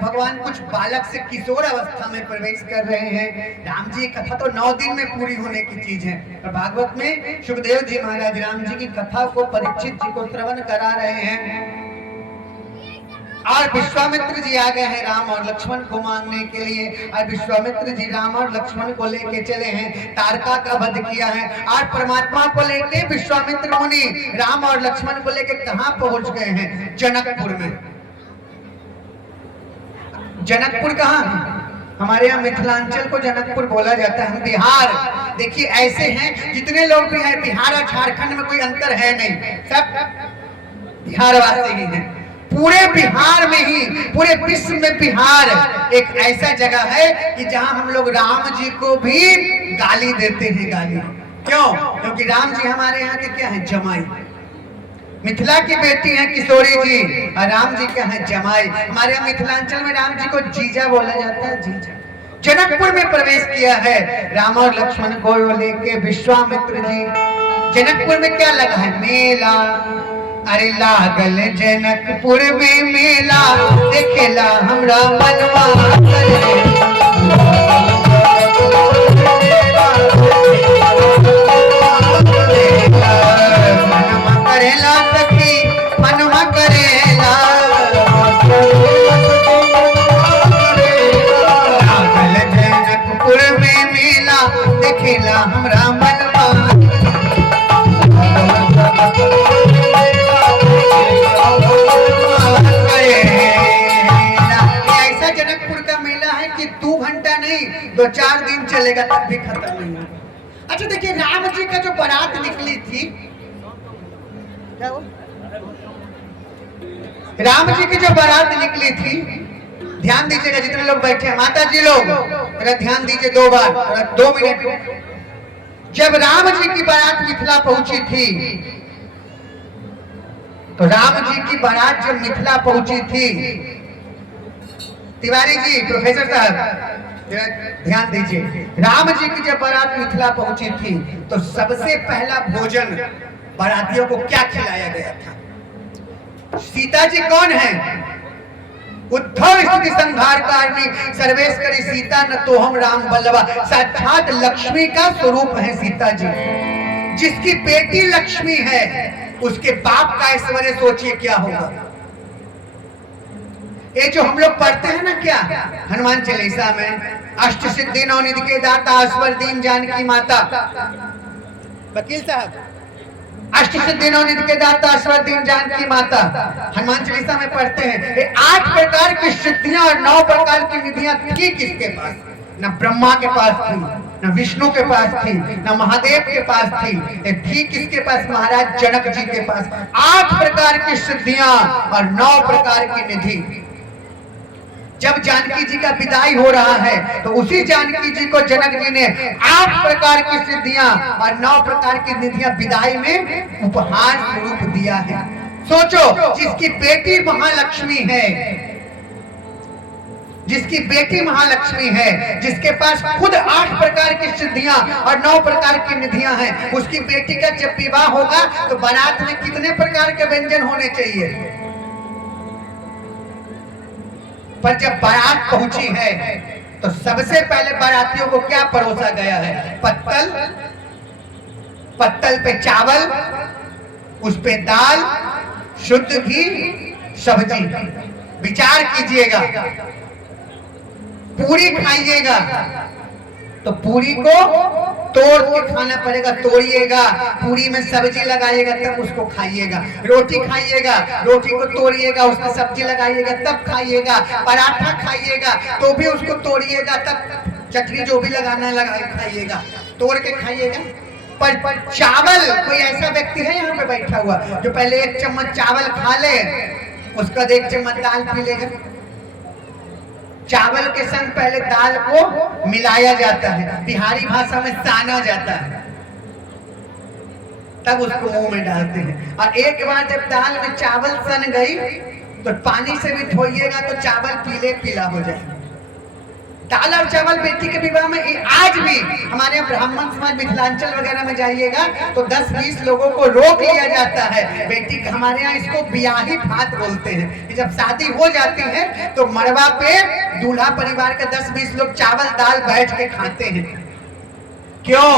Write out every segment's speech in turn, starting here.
जब भगवान कुछ बालक से किशोर अवस्था में प्रवेश कर रहे हैं, राम जी की कथा तो 9 दिन में पूरी होने की चीज है, और भागवत में सुखदेव जी महाराज राम जी की कथा को परीक्षित जी को श्रवण करा रहे हैं। और विश्वामित्र जी आ गए हैं राम और लक्ष्मण को मांगने के लिए, और विश्वामित्र जी राम और लक्ष्मण को लेके चले हैं, तारका का वध किया है, और परमात्मा को लेके विश्वामित्र मुनि राम और लक्ष्मण को लेके कहां पहुंच गए हैं? जनकपुर में। जनकपुर कहां है? हमारे यहाँ मिथिलांचल को जनकपुर बोला जाता है, बिहार। देखिए ऐसे हैं जितने लोग भी हैं, बिहार और झारखंड में कोई अंतर है नहीं, सब बिहार वासी ही हैं। पूरे बिहार में ही, पूरे विश्व में बिहार एक ऐसा जगह है कि जहां हम लोग राम जी को भी गाली देते हैं। गाली क्यों? क्योंकि राम जी हमारे यहाँ के क्या है? जमाई। मिथिला की बेटी है किशोरी जी, और राम जी क्या है? जमाई। हमारे यहाँ मिथिलांचल में राम जी को जीजा बोला जाता है, जीजा। जनकपुर में प्रवेश किया है राम और लक्ष्मण को लेके विश्वामित्र जी। जनकपुर में क्या लगा है? मेला। अरे लागल जनकपुर में मेला, देखेला हमरा मनवा करेला सखी मनवा करेला। लागल जनकपुर में मेला, देखेला हमरा मनवा। कि 2 घंटा नहीं 2-4 दिन चलेगा तब भी खत्म नहीं होगा। अच्छा देखिए, राम जी का जो बारात निकली थी, क्या वो? राम जी की जो बारात निकली थी, ध्यान दीजिएगा जितने लोग बैठे हैं, माता जी लोग जरा ध्यान दीजिए 2 बार, 2 मिनट। जब राम जी की बारात मिथिला पहुंची थी, तो राम जी की बारात जब मिथिला पहुंची थी, तिवारी जी, प्रोफेसर साहब ध्यान दीजिए, राम जी की जब बारात मिथिला पहुंची थी तो सबसे पहला भोजन बारातियों को क्या खिलाया गया था? सीता जी कौन है? उद्धव स्थिति संहार कारणी सर्वेश करी सीता न तो हम राम बल्लभा। साक्षात लक्ष्मी का स्वरूप है सीता जी। जिसकी बेटी लक्ष्मी है, उसके बाप का ऐश्वर्य सोचिए क्या होगा। ये जो हम लोग पढ़ते हैं ना, क्या हनुमान चालीसा में, अष्ट सिद्धि नवनिधि के दाता अस्वर दीन जानकी माता। वकील साहब, अष्ट सिद्धि नवनिधि के दाता अस्वर दीन जानकी माता हनुमान चालीसा में पढ़ते हैं। ये 8 प्रकार की सिद्धियां और 9 प्रकार की निधियां थी किसके पास? न ब्रह्मा के पास थी, न विष्णु के पास थी, न महादेव के पास थी। ये थी किसके पास? महाराज जनक जी के पास। 8 प्रकार की सिद्धियां और 9 प्रकार की निधि। जब जानकी जी का विदाई हो रहा है तो उसी जानकी जी को जनक जी ने 8 प्रकार की सिद्धियां और 9 प्रकार की निधियां विदाई में उपहार स्वरूप दिया है। सोचो, जिसकी बेटी महालक्ष्मी है, जिसकी बेटी महालक्ष्मी है, जिसके पास खुद 8 प्रकार की सिद्धियां और 9 प्रकार की निधियां हैं, उसकी बेटी का जब विवाह होगा तो बारात में कितने प्रकार के व्यंजन होने चाहिए? पर जब बारात पहुंची है तो सबसे पहले बारातियों को क्या परोसा गया है? पत्तल, पत्तल पे चावल, उस पे दाल, शुद्ध घी, सब्जी। विचार कीजिएगा, पूरी खाइएगा तो पूरी को तोड़ के खाना पड़ेगा, तोड़िएगा, पूरी में सब्जी लगाइएगा तब उसको खाइएगा। रोटी खाइएगा, रोटी को तोड़िएगा, उसमें सब्जी लगाइएगा तब खाइएगा। पराठा खाइएगा तो भी उसको तोड़िएगा, तब चटनी जो भी लगाना है लगा खाइएगा, तोड़ के खाइएगा। पर चावल, कोई ऐसा व्यक्ति है यहाँ पे बैठा हुआ जो पहले 1 चम्मच चावल खा ले, उसका 1 चम्मच दाल पी लेगा? चावल के संग पहले दाल को मिलाया जाता है, बिहारी भाषा में साना जाता है, तब उसको मुंह में डालते हैं। और एक बार जब दाल में चावल सन गई तो पानी से भी धोइएगा तो चावल पीले पीला हो जाए। दाल और चावल बेटी के विवाह में आज भी हमारे यहाँ ब्राह्मण समाज मिथिलांचल वगैरह में जाइएगा तो 10-20 लोगों को रोक लिया जाता है। बेटी हमारे यहाँ इसको ब्याही भात बोलते हैं कि जब शादी हो जाती है तो मड़वा पे दूल्हा परिवार के 10-20 लोग चावल दाल बैठ के खाते हैं। क्यों?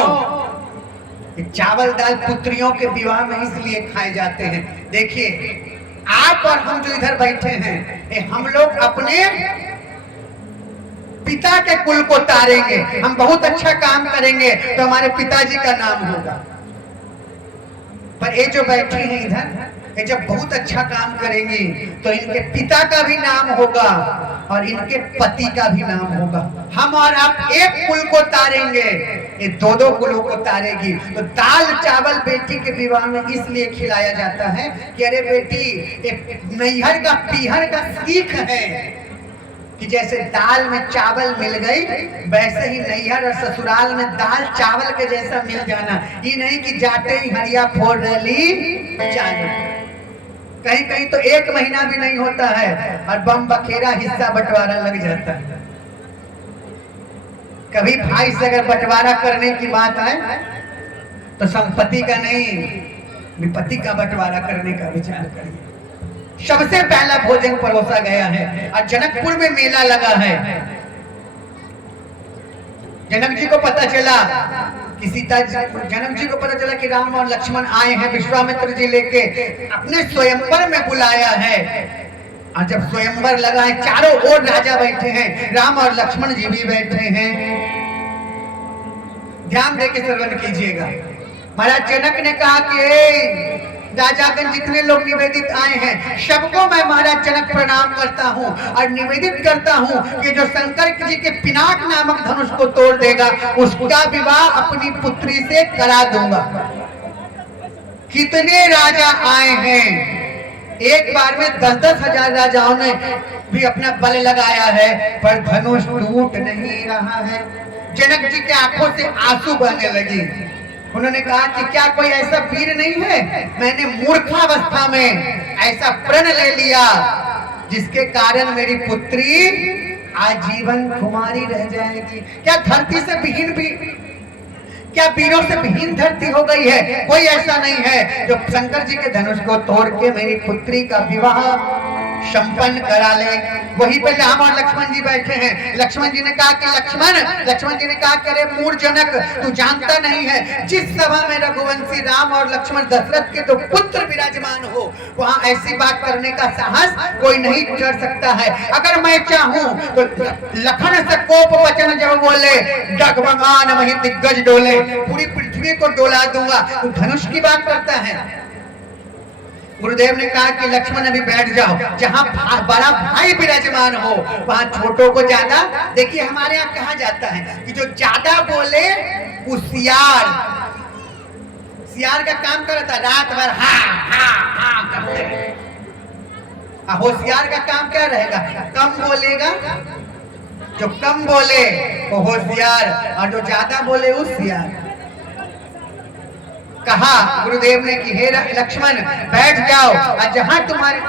चावल दाल पुत्रियों के विवाह में इसलिए खाए जाते हैं। देखिए आप और हम जो इधर बैठे हैं हम लोग अपने पिता के कुल को तारेंगे। हम बहुत अच्छा काम करेंगे तो हमारे पिताजी का नाम होगा, पर ये जो बैठे हैं इधर ये जब बहुत अच्छा काम करेंगी तो इनके पिता का भी नाम होगा और इनके पति का भी नाम होगा। हम और आप एक कुल को तारेंगे, ये दो कुलों को तारेगी। तो दाल चावल बेटी के विवाह में इसलिए खिलाया जाता है कि अरे बेटी एक नैहर का पीहर का सीख है कि जैसे दाल में चावल मिल गई वैसे ही नैहर और ससुराल में दाल चावल के जैसा मिल जाना। ये नहीं कि जाते ही हरिया फोड़ रही जाए। कहीं कहीं तो 1 महीना भी नहीं होता है और बम बखेरा हिस्सा बंटवारा लग जाता है। कभी भाई से अगर बंटवारा करने की बात आए तो संपत्ति का नहीं विपत्ति का बंटवारा करने का विचार करिए। सबसे पहला भोजन परोसा गया है और जनकपुर में मेला लगा है। जनक जी को पता चला कि जनक जी को पता चला कि राम और लक्ष्मण आए हैं। विश्वामित्र जी लेके अपने स्वयंवर में बुलाया है और जब स्वयंवर लगा है चारों ओर राजा बैठे हैं, राम और लक्ष्मण जी भी बैठे हैं। ध्यान देके श्रवण कीजिएगा। महाराज जनक ने कहा कि राजागण जितने लोग निवेदित आए हैं सबको मैं महाराज जनक प्रणाम करता हूं और निवेदित करता हूं कि जो शंकर जी के पिनाक नामक धनुष को तोड़ देगा उसका विवाह अपनी पुत्री से करा दूंगा। कितने राजा आए हैं, एक बार में 10-10 हजार राजाओं ने भी अपना बल लगाया है पर धनुष टूट नहीं रहा है। जनक जी के आंखों से आंसू बहने लगे। उन्होंने कहा कि क्या कोई ऐसा वीर नहीं है, मैंने मूर्खावस्था में ऐसा प्रण ले लिया जिसके कारण मेरी पुत्री आजीवन कुमारी रह जाएगी। क्या धरती से विहीन भी, क्या वीरों से विहीन धरती हो गई है? कोई ऐसा नहीं है जो शंकर जी के धनुष को तोड़ के मेरी पुत्री का विवाह संपन्न करा ले। वहीं पे राम और लक्ष्मण जी बैठे हैं। लक्ष्मण जी ने कहा कि लक्ष्मण जी ने कहा कि अरे मूर्ख जनक तू जानता नहीं है जिस सभा में रघुवंशी राम और लक्ष्मण दशरथ के तो पुत्र विराजमान हो वहां ऐसी बात करने का साहस कोई नहीं कर सकता है। अगर मैं चाहूं तो लखन से कोप वचन जब बोले डगमगान वही दिग्गज डोले, पूरी पृथ्वी को डोला दूंगा। तू धनुष की बात करता है। गुरुदेव ने कहा कि लक्ष्मण अभी बैठ जाओ, जहां बड़ा भाई विराजमान हो वहां छोटों को ज्यादा। देखिए हमारे यहाँ कहा जाता है कि जो ज्यादा बोले वो सियार का काम करता, रात भर हा हा हा करते रहे। होशियार का काम क्या रहेगा? कम बोलेगा। जो कम बोले वो होशियार और जो ज्यादा वो होशियार। कहा गुरुदेव ने कि हे लक्ष्मण बैठ जाओ और जहां तुम्हारे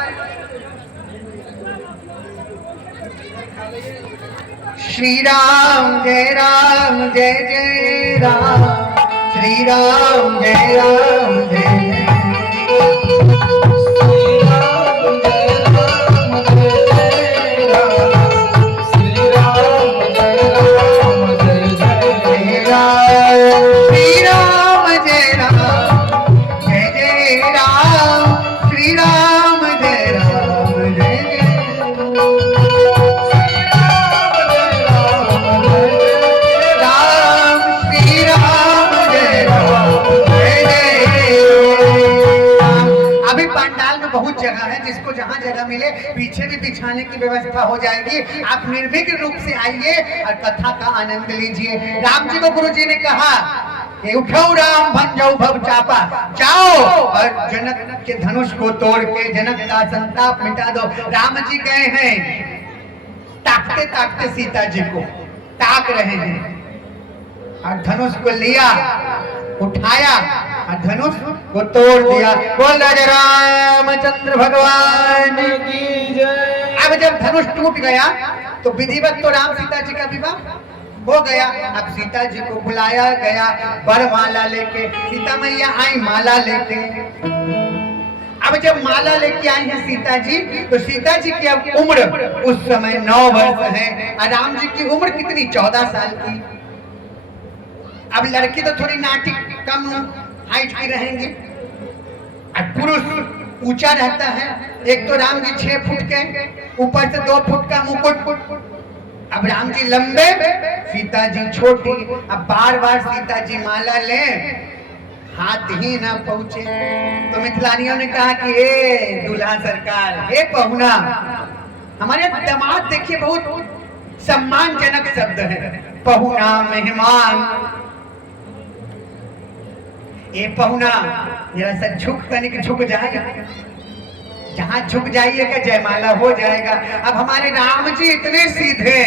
श्री राम जय जय राम, श्री राम जय जय बहुत जगह है जिसको जहां जगह मिले पीछे भी बिछाने की व्यवस्था हो जाएगी। आप निर्विघ्न रूप से आइए और कथा का आनंद लीजिए। राम जी को गुरु जी ने कहा उठो राम भंजो भव चापा, जाओ और जनक के धनुष को तोड़ के जनक का संताप मिटा दो। राम जी गए हैं, ताकते ताकते सीता जी को ताक रहे हैं और धनुष को लिया, उठाया और धनुष को तोड़ दिया। बोल राजा रामचंद्र भगवान की जय। अब जब धनुष टूट गया तो विधिवत तो राम सीता जी का विवाह हो गया। अब सीता जी को बुलाया गया वरमाला लेके। सीता मैया आई माला लेके। अब जब माला लेके आई है सीता जी, तो सीता जी की अब उम्र उस समय 9 वर्ष है और राम जी की उम्र कितनी 14 साल की। अब लड़की तो थोड़ी नाटी कम हाइट की रहेंगी और पुरुष ऊंचा रहता है। एक तो राम जी 6 फुट के, ऊपर से 2 फुट का मुकुट। अब राम जी लंबे, सीता जी छोटी। अब बार बार सीता जी माला ले, हाथ ही ना पहुंचे। तो मिथिलानियों ने कहा कि ए दूल्हा सरकार, हे पहुना, हमारे दामाद देखिए बहुत सम्मानजनक शब्द है, पहुना, मेहमान। ए पहुना जरा सा झुक, तनिक झुक जाएगा, जहां झुक जाइएगा जयमाला हो जाएगा। अब हमारे राम जी इतने सीधे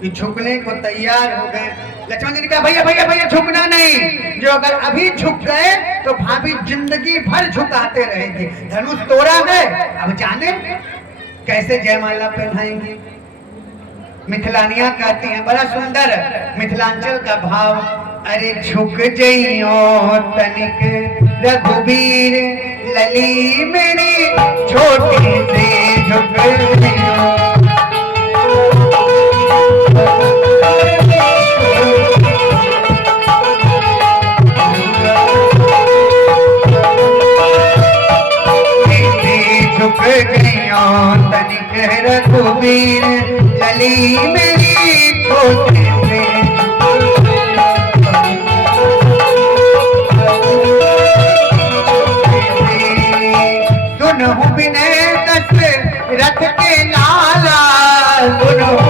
कि झुकने को तैयार हो गए। लक्ष्मण जी ने कहा भैया भैया भैया झुकना नहीं, जो अगर अभी झुक गए तो भाभी जिंदगी भर झुकाते रहेंगे। धनुष तोड़ा है, अब जाने कैसे जयमाला पहनाएंगे। मिथिलानियां कहती हैं, बड़ा सुंदर मिथिलांचल का भाव, अरे झुक जइयो तनिक रघुबीर, लली मेरी छोटी सी झुक जइयो। झुक गइयो तनिक रघुबीर, लली मेरी छोटी सी। सुनहु बिने दशरथ के लाला, सुनहु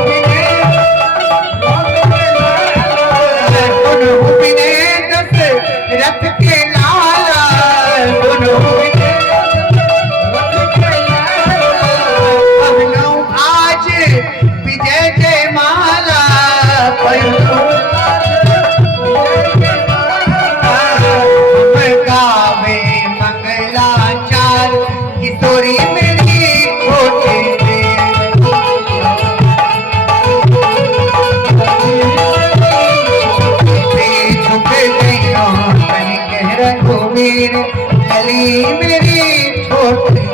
बिने दशरथ के लाला, सुनहु बिने पहनऊ आज विजय जय माला, गावे मंगलाचार किशोरी मेरी छोटी सी। झुक गइयो तनिक रघुबीर, लली मेरी छोटी।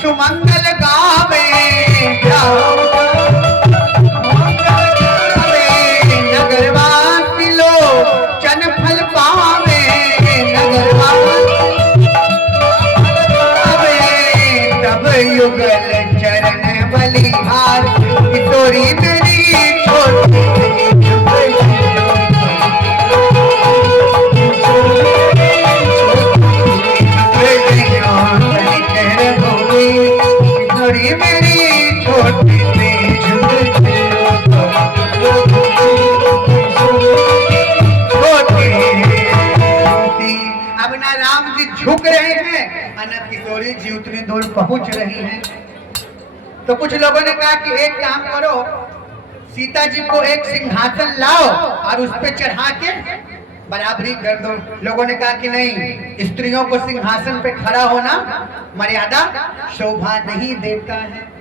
सुमंगल गावे, नगरवासी लोचन फल पावे, नगरवासी तब युगल चरण बलिहार, किशोरी मेरी छोटी। अब ना राम जी झुक रहे हैं और न किशोरी जी उतनी दूर पहुंच रही हैं। तो कुछ लोगों ने कहा कि एक काम करो, सीता जी को एक सिंहासन लाओ और उस पे चढ़ा के बराबरी कर दो। लोगों ने कहा कि नहीं, स्त्रियों को सिंहासन पे खड़ा होना मर्यादा शोभा नहीं देता है।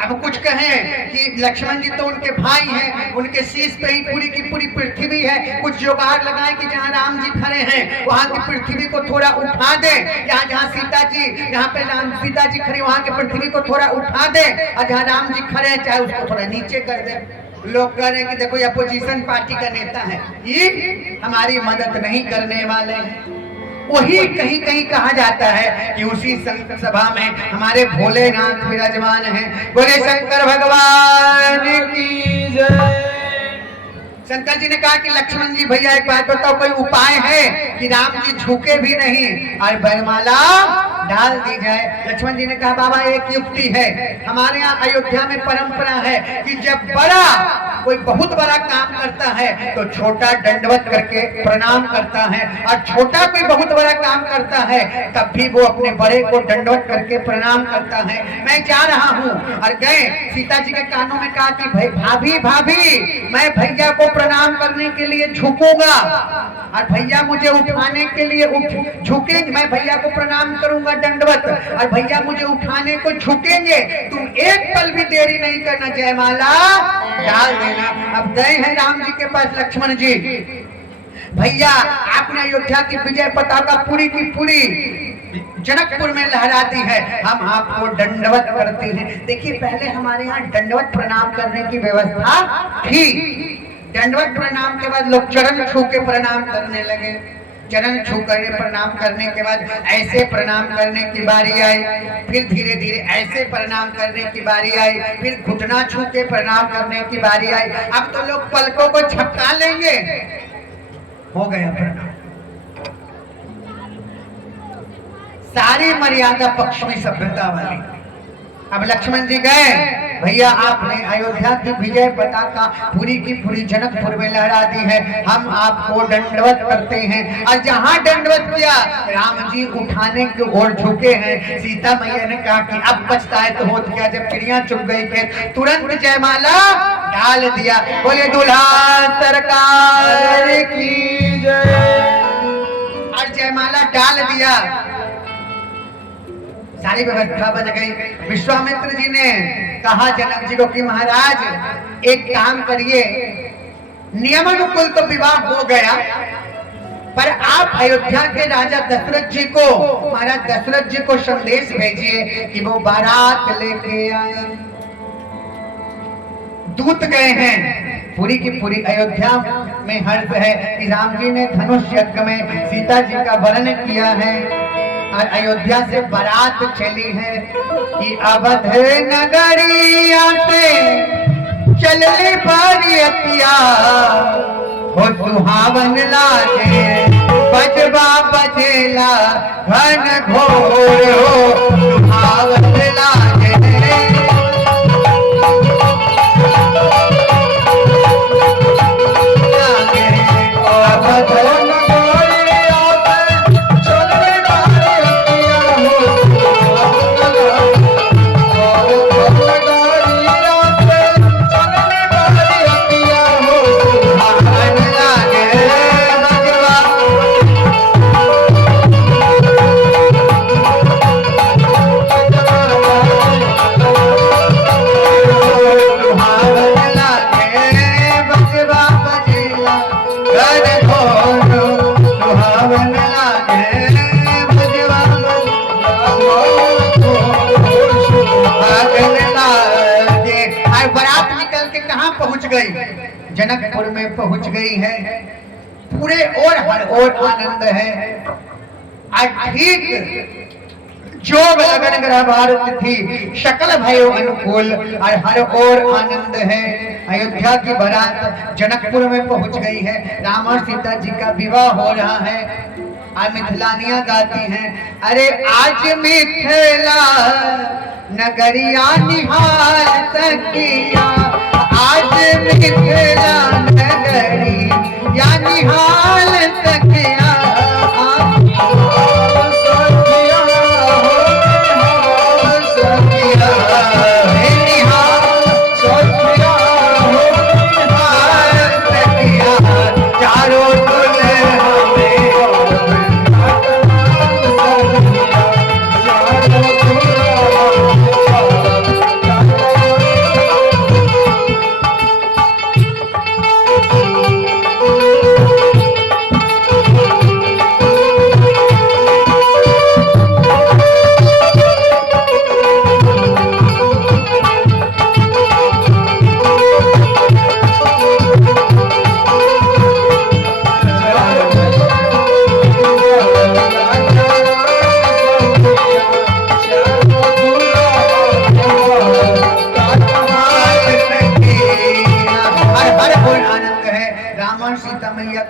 अब कुछ कहें कि लक्ष्मण जी तो उनके भाई हैं, उनके शीश पे ही पूरी की पूरी पृथ्वी है। कुछ जुगाड़ लगाए कि जहाँ राम जी खड़े हैं वहाँ की पृथ्वी को थोड़ा उठा दे, जहाँ जहाँ सीता जी, जहाँ पे सीता जी खड़ी वहाँ की पृथ्वी को थोड़ा उठा दे, और जहाँ राम जी खड़े हैं चाहे उसको थोड़ा नीचे कर दे। लोग कह रहे हैं कि देखो ये अपोजिशन पार्टी का नेता है, ये हमारी मदद नहीं करने वाले हैं। वही कहीं कहीं कहा जाता है कि उसी संत सभा में हमारे भोलेनाथ विराजमान हैं। बोले शंकर भगवान की जय। शंकर जी ने कहा कि लक्ष्मण जी भैया एक बात बताओ, कोई उपाय है कि राम जी झुके भी नहीं और वरमाला डाल दी जाए। लक्ष्मण जी ने कहा बाबा एक युक्ति है, हमारे यहाँ अयोध्या में परंपरा है कि जब बड़ा कोई बहुत बड़ा काम करता है तो छोटा दंडवत करके प्रणाम करता है, और छोटा कोई बहुत बड़ा काम करता है तब भी वो अपने बड़े को दंडवत करके प्रणाम करता है। मैं जा रहा हूँ। और गए, सीता जी के कानों में कहा कि भाई भाभी भाभी मैं भैया को प्रणाम करने के लिए झुकूंगा और भैया मुझे उठाने के लिए झुकेंगे, मैं भैया को प्रणाम करूंगा दंडवत और भैया मुझे उठाने को झुकेंगे, तुम एक पल भी देरी नहीं करना, जयमाला डाल देना। अब गए हैं राम जी के पास लक्ष्मण जी, भैया आपने अयोध्या की विजय पताका पूरी की पूरी जनकपुर में लहरा दी है, हम आपको दंडवत करते हैं। देखिए पहले हमारे यहाँ दंडवत प्रणाम करने की व्यवस्था थी। दंडवत प्रणाम के बाद लोग चरण छू के प्रणाम करने लगे, चरण छू कर प्रणाम करने के बाद ऐसे प्रणाम करने की बारी आई, फिर धीरे धीरे ऐसे प्रणाम करने की बारी आई, फिर घुटना छू के प्रणाम करने की बारी आई। अब तो लोग पलकों को झपका लेंगे, हो गया प्रणाम। सारी मर्यादा पश्चिमी सभ्यता वाली। अब लक्ष्मण जी गए, भैया आपने अयोध्या की विजय पताका पूरी की पूरी जनकपुर में लहरा दी है, हम आपको दंडवत करते हैं। और जहां दंडवत किया राम जी उठाने की ओर झुके हैं। सीता मैया ने कहा कि अब पछताए तो होत क्या, जब चिड़िया चुग गई थे तुरंत जयमाला डाल दिया। बोले दूल्हा सरकार की जय। और जयमाला डाल दिया, सारी व्यवस्था बन गई। विश्वामित्र जी ने कहा जनक जी को कि महाराज एक काम करिए, नियमानुकूल तो विवाह हो गया, पर आप अयोध्या के राजा दशरथ जी को, महाराज दशरथ जी को संदेश भेजिए कि वो बारात लेके आए। दूत गए हैं, पूरी की पूरी अयोध्या में हर्ष है कि राम जी ने धनुष यज्ञ में सीता जी का वर्ण किया है और अयोध्या से बारात चली है कि अवध नगरिया से चलने बारियतिया हो सुहावन लागे, बजवा बजेला घन घोर हो सुहावन लागे। जनकपुर में पहुंच गई है, पूरे और हर ओर आनंद है। ठीक जोग लगन ग्रह भारत थी, शकल भयो अनुकूल और हर ओर आनंद है। अयोध्या की बारात जनकपुर में पहुंच गई है, राम और सीता जी का विवाह हो रहा है और मिथिलानियां गाती हैं, अरे आज मिथिला नगरिया निहाल सकिया, आज मिथिला नगरी या निहाल सकिया।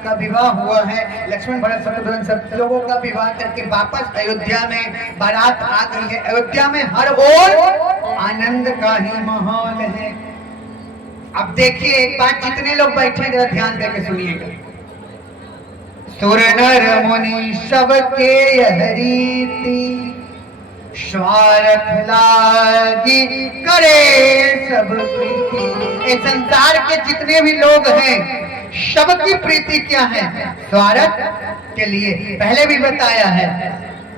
का विवाह हुआ है, लक्ष्मण भरत शत्रुघ्न सब लोगों का विवाह करके वापस अयोध्या में बारात आ गई है। अयोध्या में हर ओर आनंद का ही माहौल है। अब देखिए एक बात, जितने लोग बैठे जरा ध्यान देकर सुनिएगा। सुर नर मुनि सबके यह रीति, स्वार्थ लागी करे सब प्रीति। इस संसार के जितने भी लोग हैं सबकी प्रीति क्या है? स्वार्थ के लिए। पहले भी बताया है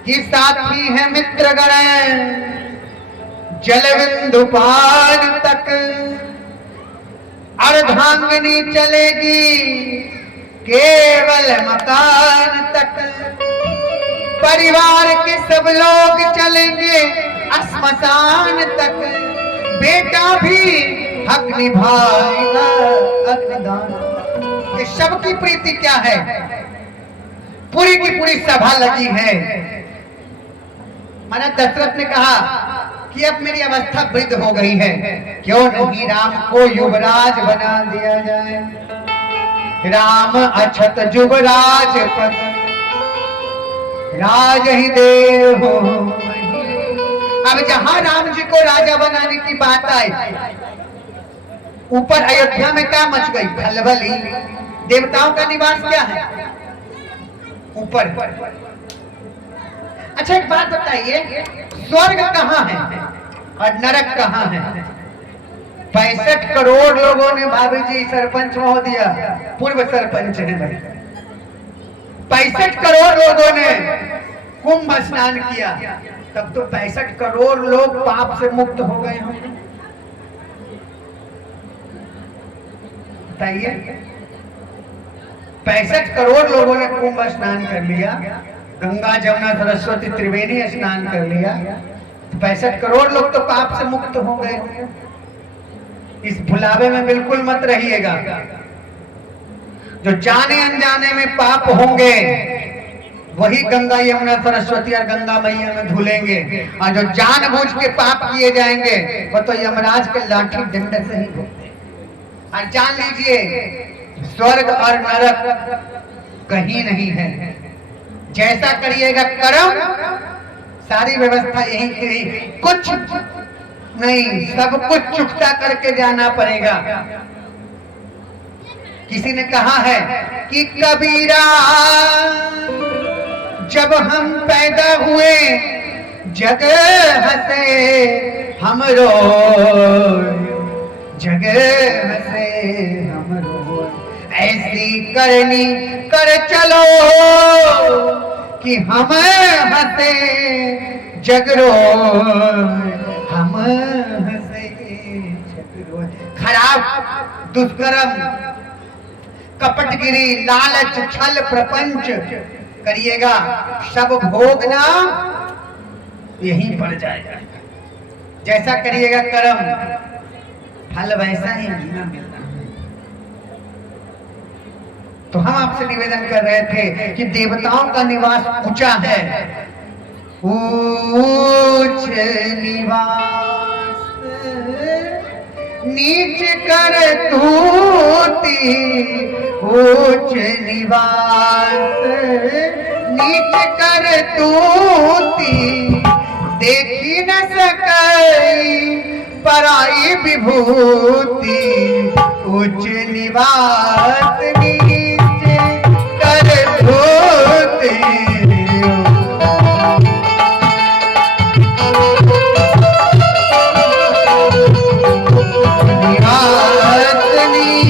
कि साथी है मित्रगण, जल बिंदु पार तक अर्धांगिनी चलेगी केवल मकान तक। परिवार के सब लोग चलेंगे श्मशान तक, बेटा भी हक निभाएगा अग्निदान। ये सबकी प्रीति क्या है? पूरी की पूरी सभा लगी है। महाराज दशरथ ने कहा कि अब मेरी अवस्था वृद्ध हो गई है, क्यों नहीं राम को युवराज बना दिया जाए। राम अछत युवराज पद राज ही देव हो। अब जहां राम जी को राजा बनाने की बात आई, ऊपर अयोध्या में क्या मच गई? खलबली। देवताओं का निवास क्या है? ऊपर। अच्छा एक बात बताइए, स्वर्ग कहाँ है और नरक कहाँ है? 65 करोड़ लोगों ने, भाभी जी सरपंच महोदया पूर्व सरपंच है भाई, 65 करोड़ लोगों ने कुंभ स्नान किया, तब तो 65 करोड़ लोग पाप से मुक्त हो गए होंगे। बताइए, 65 करोड़ लोगों ने कुंभ स्नान कर लिया, गंगा जमुना सरस्वती त्रिवेणी स्नान कर लिया, 65 करोड़ लोग तो पाप से मुक्त हो गए होंगे। इस भुलावे में बिल्कुल मत रहिएगा। जो जाने अनजाने में पाप होंगे वही गंगा यमुना सरस्वती और गंगा मैया में धुलेंगे, और जो जानबूझ के पाप किए जाएंगे वो तो यमराज के लाठी डंडे से ही होते। और जान लीजिए स्वर्ग और नरक कहीं नहीं है। जैसा करिएगा कर्म, सारी व्यवस्था यही की, कुछ नहीं, सब कुछ चुकता करके जाना पड़ेगा। किसी ने कहा है कि कबीरा जब हम पैदा हुए जग हंसे हम रोए, जग हंसे हम रोए, ऐसी करनी कर चलो कि हम हंसे जग रोए, हम हंसे जग रोए। खराब, दुष्कर्म, कपटगिरी, लालच, छल, प्रपंच करिएगा, सब भोगना यहीं पड़ जाएगा। जैसा करिएगा कर्म, फल वैसा ही मिलना मिलना। तो हम आपसे निवेदन कर रहे थे कि देवताओं का निवास ऊंचा है, ऊंच निवास नीच कर तूती, ऊंच निवास नीच कर तूती, देखी न सकई पराई विभूति, उच्च निवास